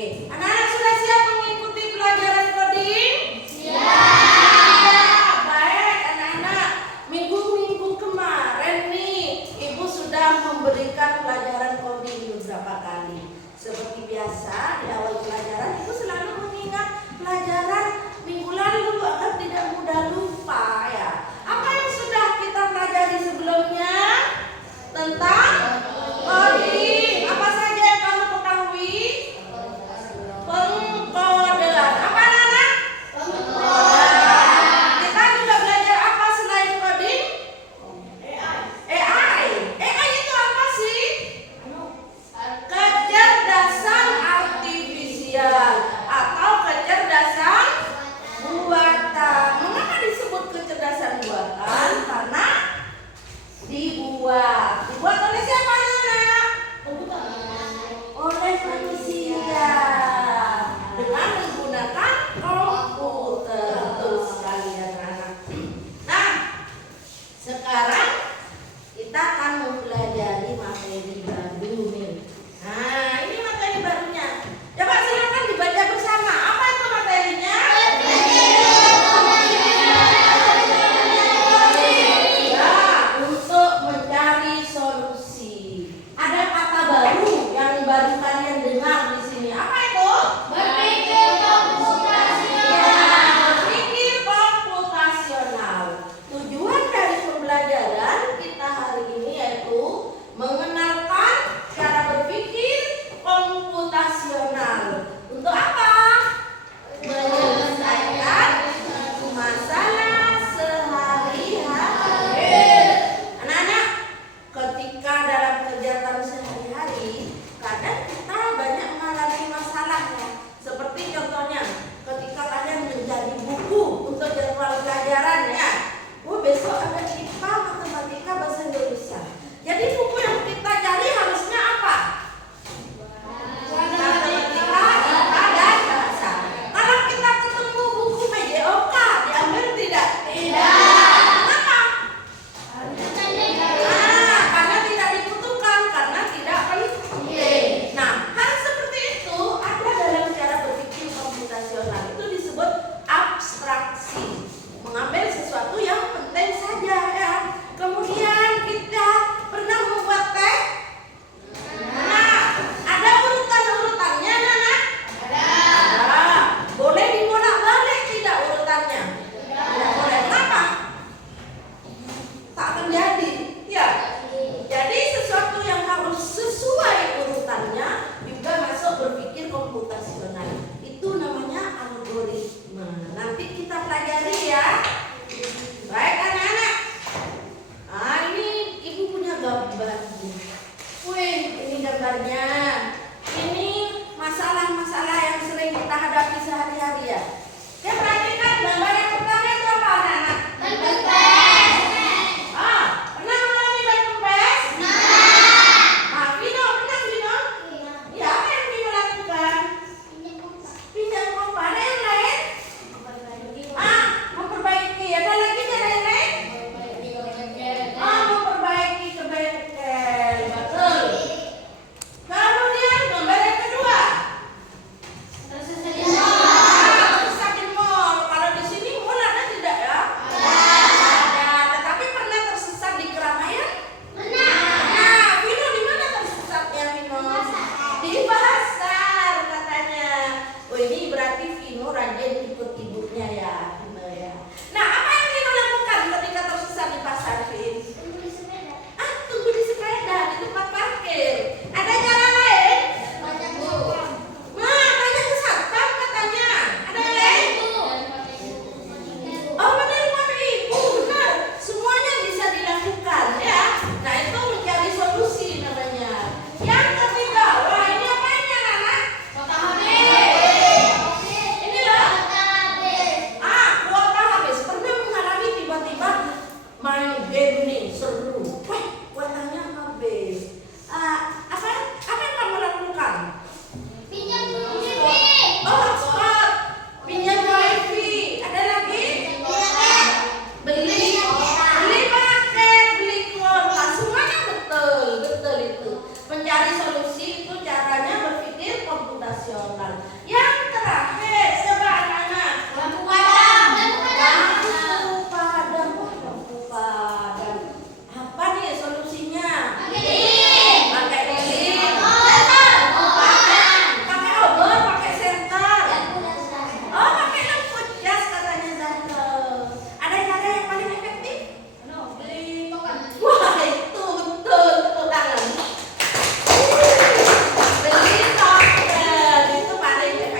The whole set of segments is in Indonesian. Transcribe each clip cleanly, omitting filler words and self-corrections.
Anak-anak sudah siap mengikuti pelajaran coding? Baik anak-anak, minggu-minggu kemarin nih Ibu sudah memberikan pelajaran coding beberapa kali. Seperti biasa di awal pelajaran Ibu selalu mengingat pelajaran minggu lalu agar tidak mudah lupa ya. Apa yang sudah kita pelajari sebelumnya tentang coding? Apa saja yang kamu ketahui? Pengkodean. Apa anak-anak? Pengkodean. Kita juga belajar apa selain coding? AI. AI itu apa sih? Kecerdasan artifisial atau kecerdasan buatan. Mengapa disebut kecerdasan buatan? Karena dibuat oleh siapa anak? Oleh manusia dengan menggunakan komputer. Betul sekali anak-anak. Nah, sekarang kita akan mempelajari materi baru nih. Nah, ini materi barunya. Coba silakan dibaca bersama. Apa itu materinya? Ya, untuk mencari solusi. Ada kata baru yang baru kalian dengar di sini. Apa itu? Berpikir komputasional. Berpikir komputasional. Tujuan dari pembelajaran kita hari ini yaitu mengenalkan cara berpikir komputasional. Untuk apa? Menyelesaikan masalah sehari-hari. Anak-anak, ketika dalam kegiatan sehari-hari, kadang kita banyak mengalami masalah ya. Seperti contohnya, ketika kalian mencari buku untuk jadwal pelajaran ya. Besok ada IPA, matematika, bahasa Indonesia. Jadi buku yang kita cari harusnya apa? Matematika, IPA, dan bahasa. Kalau kita ketemu buku PJOK, diambil tidak? Kenapa? Karena tidak dibutuhkan, karena tidak penting. Nah, hal seperti itu ada dalam cara berpikir komputasional. Itu disebut abstraksi. Mengambil sesuatu yang penting saja ya. Kemudian kita pernah membuat teh. Nah, ada urutan-urutannya anak-anak? Ada. Boleh dibolak-balik tidak urutannya? Tidak boleh. Kenapa? Tak akan jadi. Ya. Jadi sesuatu yang harus sesuai urutannya juga masuk berpikir komputasional. Itu namanya algoritma. Nanti kita pelajari ya. Baik anak-anak. Ini ibu punya gambar. Wih, ini gambarnya. Ini masalah-masalah yang sering kita hadapi sehari-hari ya. Saya perhatikan gambar yang pertama itu apa anak-anak? Pernah mengalami ban kempes? Vino, pernah Vino? Ya, apa yang Vino lakukan? Pinjam pompa. Ada yang lain? Memperbaiki. Ada lagi cara yang lain? Memperbaiki ke bengkel. Betul. Kemudian gambar yang kedua. Rusak di mall. komputasional. Yang terakhir, coba anak-anak. Lampu padam. Lampu padam. Wah, lampu padam. Apa nih solusinya? Pakai lilin. Pakai obor, pakai senter. Oh, pakai lampu jas katanya Zahra. Ada cara yang paling efektif? Wah, itu betul, tepuk tangan. Beli token itu paling efektif.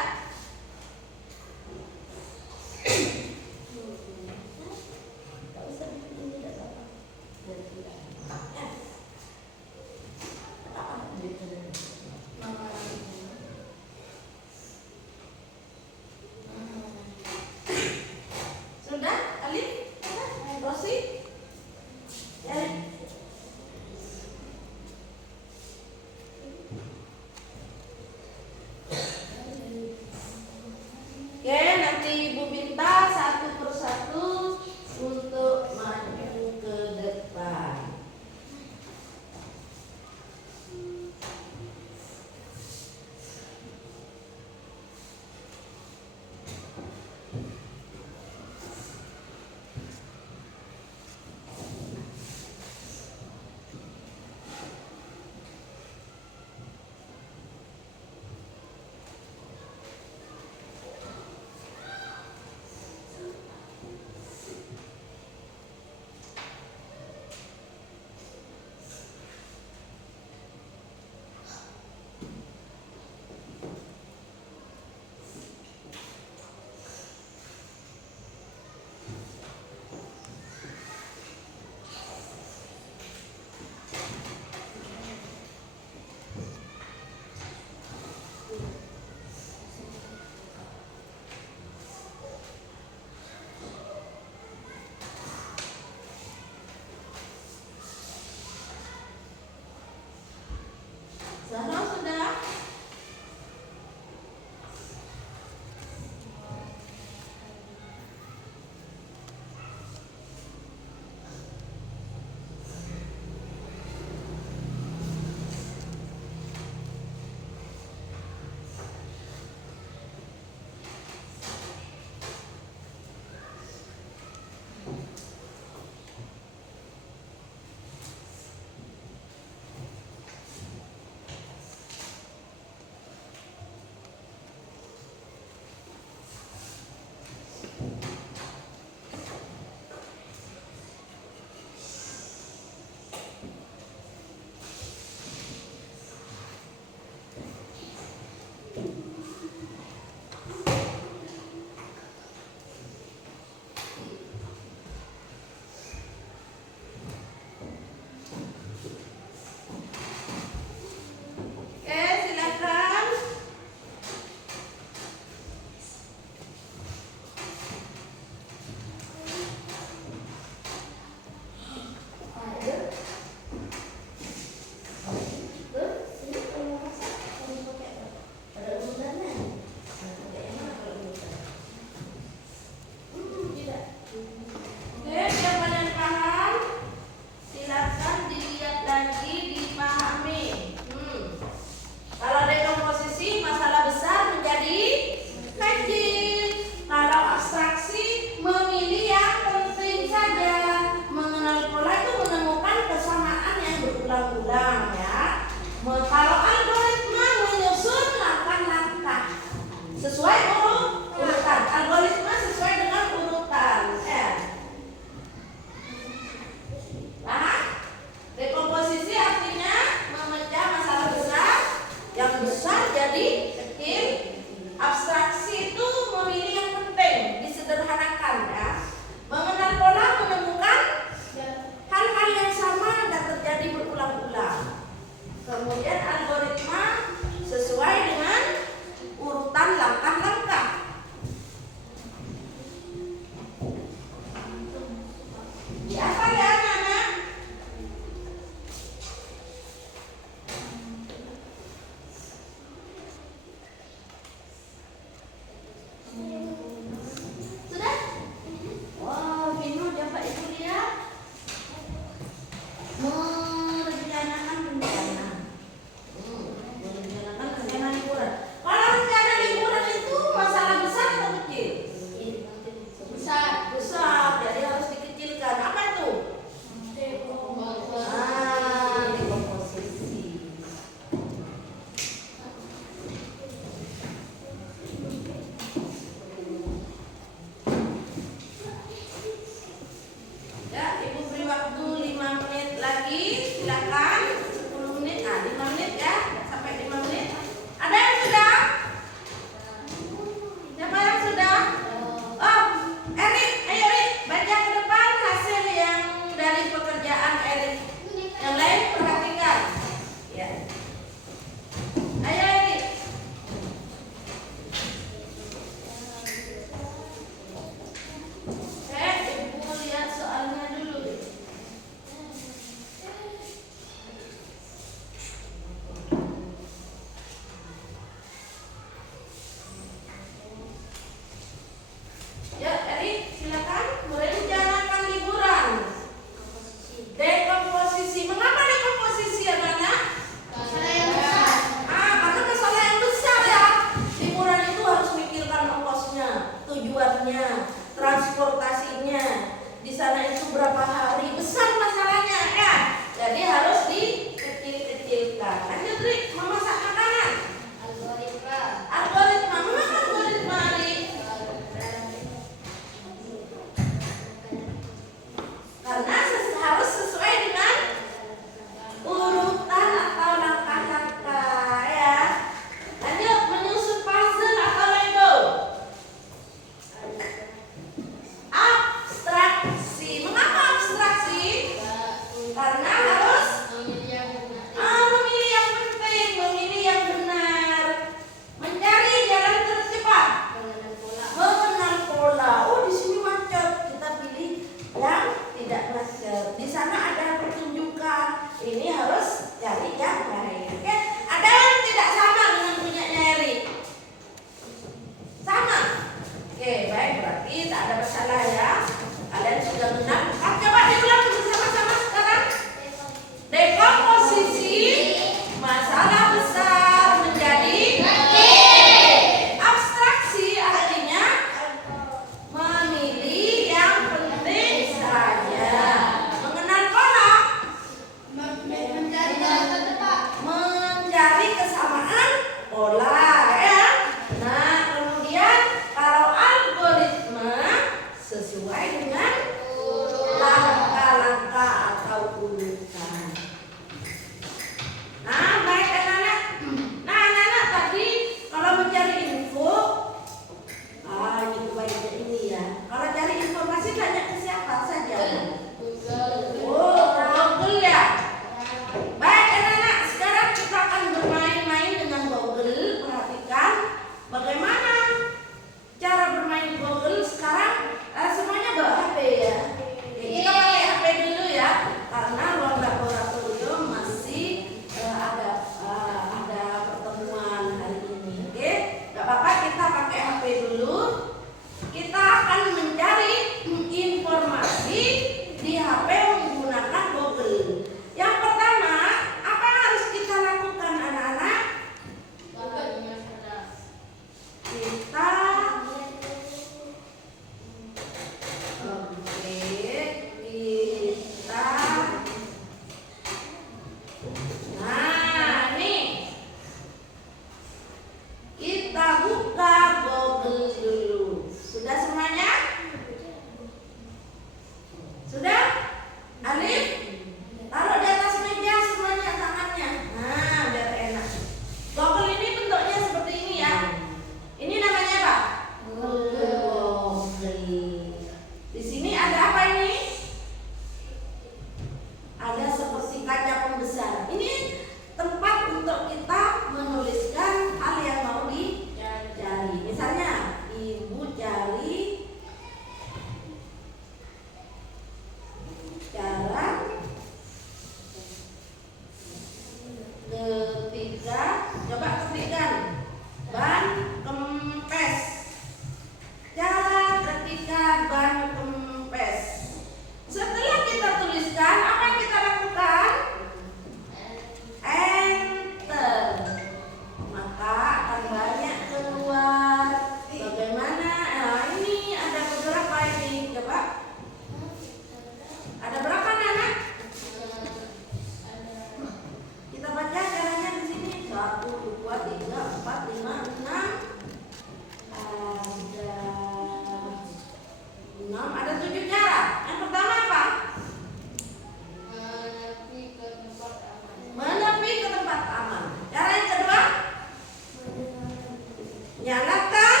Nyalakan.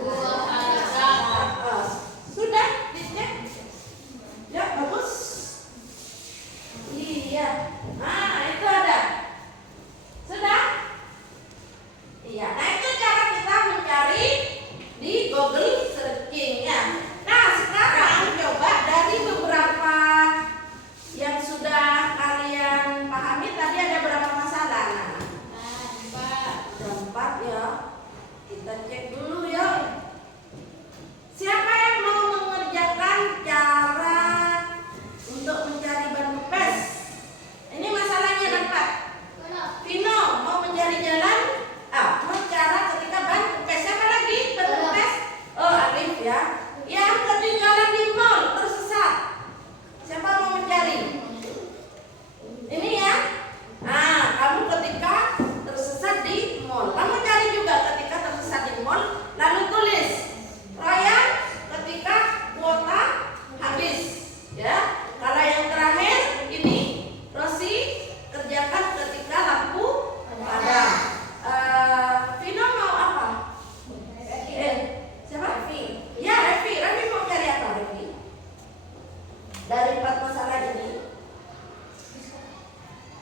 Buah. Sudah dicek? Ya, bagus. Iya. Nah, itu ada. Sudah? Iya. Nah, itu cara kita mencari di Google searching ya. Nah, sekarang coba dari beberapa yang sudah kalian pahami tadi ada berapa masalah? Nah, ada 4 ya. Kita cek dulu ya. Siapa yang mau mengerjakan cara untuk mencari ban kempes? Ini masalahnya ada 4. Vino mau mencari jalan, cara ketika ban kempes. Siapa lagi ban kempes? Oh, Arif ya. Yang ketinggalan di mall tersesat. Siapa mau mencari? Ini ya. Nah, kamu ketika tersesat di mall, kamu cari juga ketika tersesat di mall, lalu tulis Ryan ketika kuota habis. Ya. Kalau yang terakhir ini Rosi kerjakan ketika lampu padam. Vino mau apa? Siapa? Ya, Revi. Revi mau cari apa, Revi? Dari 4 masalah ini.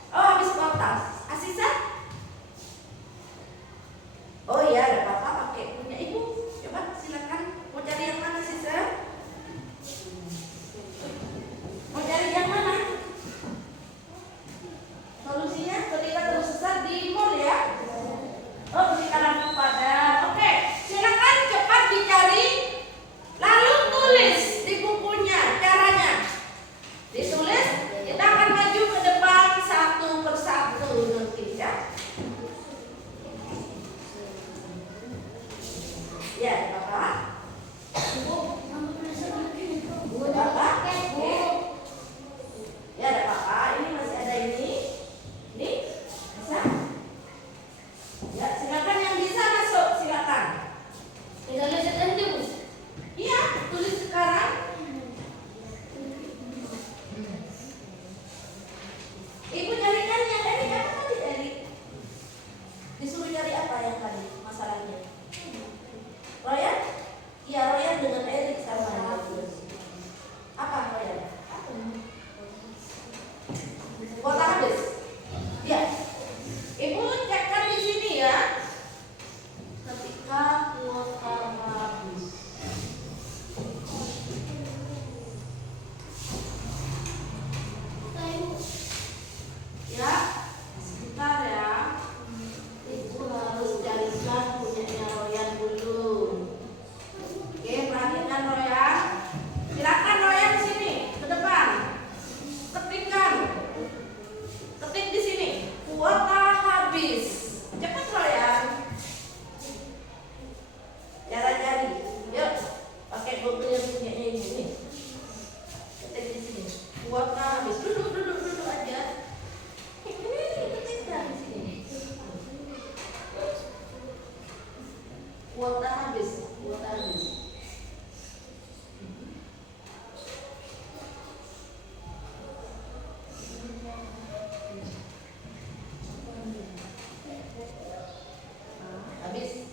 Oh, habis kuota. Asisa? Oh iya, ada papa pakai punya ibu. Coba silakan. Mau cari yang mana, Sisa? Mau cari yang mana? Solusinya ketika tersesat di mall ya. Oh, ketika lampu padam. Oke, silakan cepat dicari. Lalu tulis di bukunya caranya. Ditulis, kita akan maju ke depan satu persatu nanti ya. Ya, Bapak. Bapak. Oke. Ya, ada Bapak. Ini masih ada ini. Nih, bisa? Ya, silakan yang bisa masuk, silakan. Iya, tulis sekarang. Ibu carikan yang Erik apa tadi, Erik? Disuruh cari apa yang tadi masalahnya? Royan? Iya, Royan dengan Erik sama yang tulis. Apa Royan? Kuota habis? Ya. Ibu cekkan di sini ya. Ketika kuota habis. Ya, sebentar ya. Ibu harus carikan punyanya Royan dulu. Oke, perhatikan Royan. Silakan Royan sini ke depan. Ketikkan. Ketik di sini. Kuota habis. Cepat Royan. Cara cari. Yuk, pakai buku yang punyanya ini. Ketik di sini. Kuota habis. Duduk aja. Ini ketikkan di sini. Kuota habis. Kuota habis. Habis.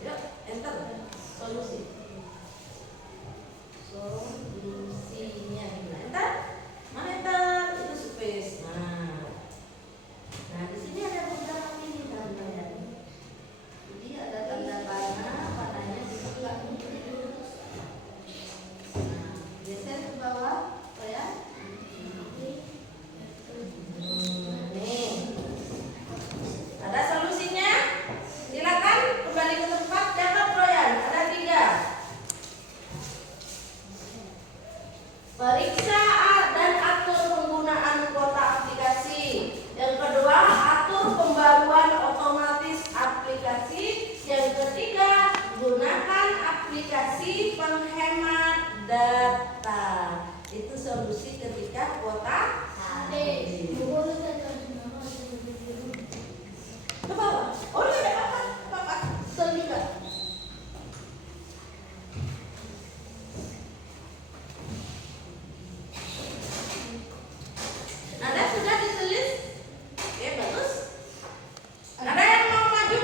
Yuk, enter. Solusi. Solusinya gimana? Enter. Mana enter? Itu space. Nah, di sini ada beberapa pilihan ya. Jadi ada tanda panah, panahnya dibuka. Nah, geser ke bawah, ya. Nih. Ada solusinya? Silakan kembali ke tempat. Catat Royan. Ada 3. Periksa dan atur penggunaan kuota aplikasi. Yang kedua, atur pembaruan otomatis aplikasi. Yang ketiga, gunakan aplikasi penghemat data. Itu solusi ketika kuota habis. Ke bawah. Oh iya, ada apa? Terlibat. Ada sudah ditulis? Oke, bagus. Ada yang mau maju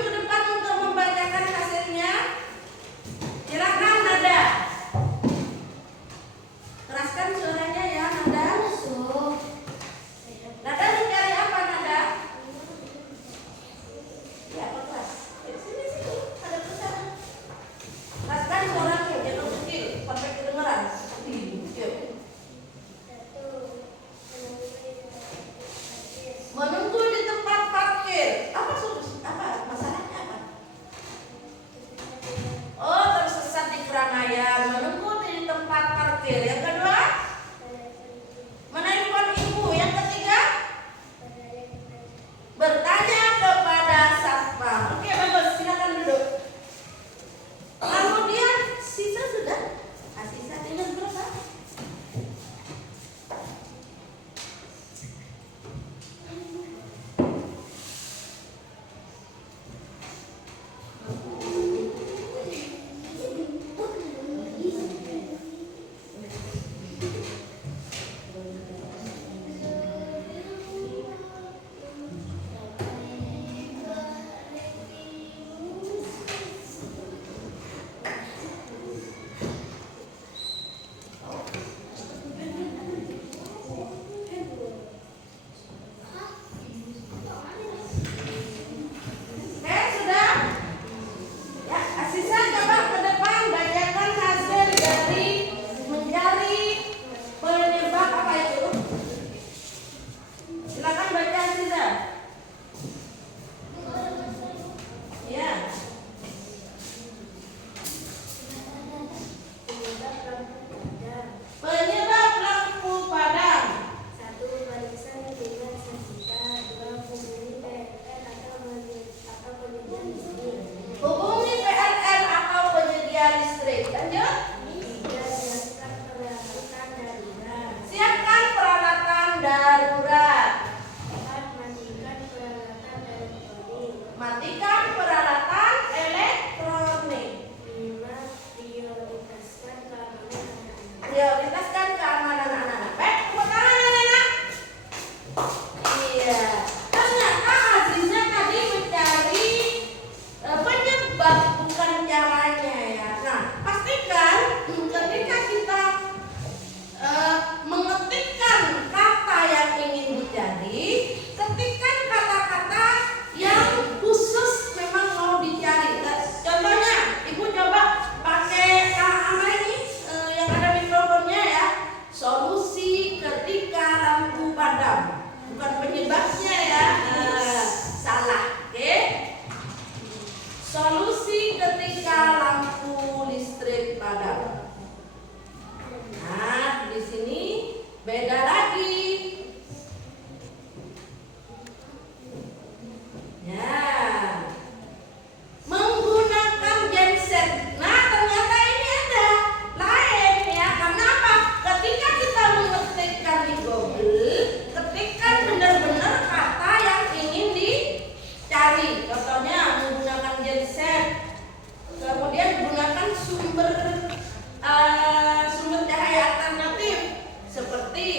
Matikan peralatan elektronik. 5. Prioritaskan keamanan anak-anak. Baik, tepuk tangan anak-anak. Iya. Ternyata Aziza tadi mencari penyebab bukan caranya ya. Nah, pastikan ketika kita mengetikkan kata yang ingin dicari, ketikkan kata-kata yang khusus memang mau dicari. Contohnya, Ibu coba pakai apa ini yang ada mikrofonnya ya. Solusi ketika lampu padam. Bukan penyebabnya ya. Salah, oke? Solusi ketika lampu listrik padam. Nah, di sini beda lagi. Ya, menggunakan genset. Nah, ternyata ini ada lain ya. Karena apa? Ketika kita mengetikkan di Google, ketikkan benar-benar kata yang ingin dicari. Contohnya menggunakan genset. Kemudian gunakan sumber cahaya alternatif seperti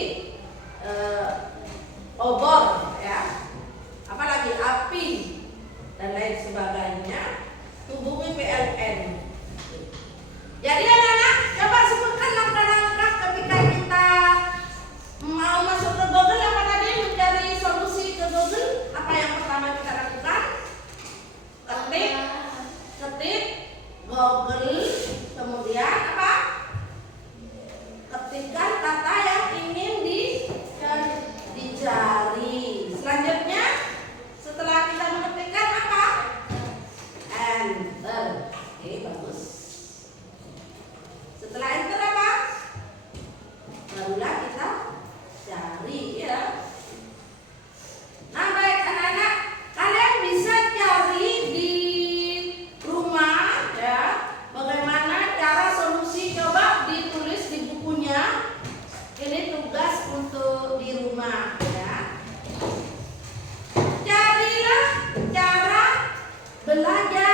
obor ya, apalagi api dan lain sebagainya. Hubungi PLN. Jadi anak-anak coba sebutkan langkah-langkah ketika kita mau masuk ke Google. Apa tadi mencari solusi ke Google? Apa yang pertama kita lakukan? Ketik Google, kemudian apa? Ketikkan kata yang ingin dicari. Selanjutnya, setelah kita mengetikkan apa? Enter. Oke, bagus. Setelah enter apa? Barulah kita cari ya. Nah, baik anak-anak, kalian bisa cari di rumah ya. Bagaimana cara solusi, coba ditulis di bukunya. Ini tugas untuk di rumah ya. Carilah cara belajar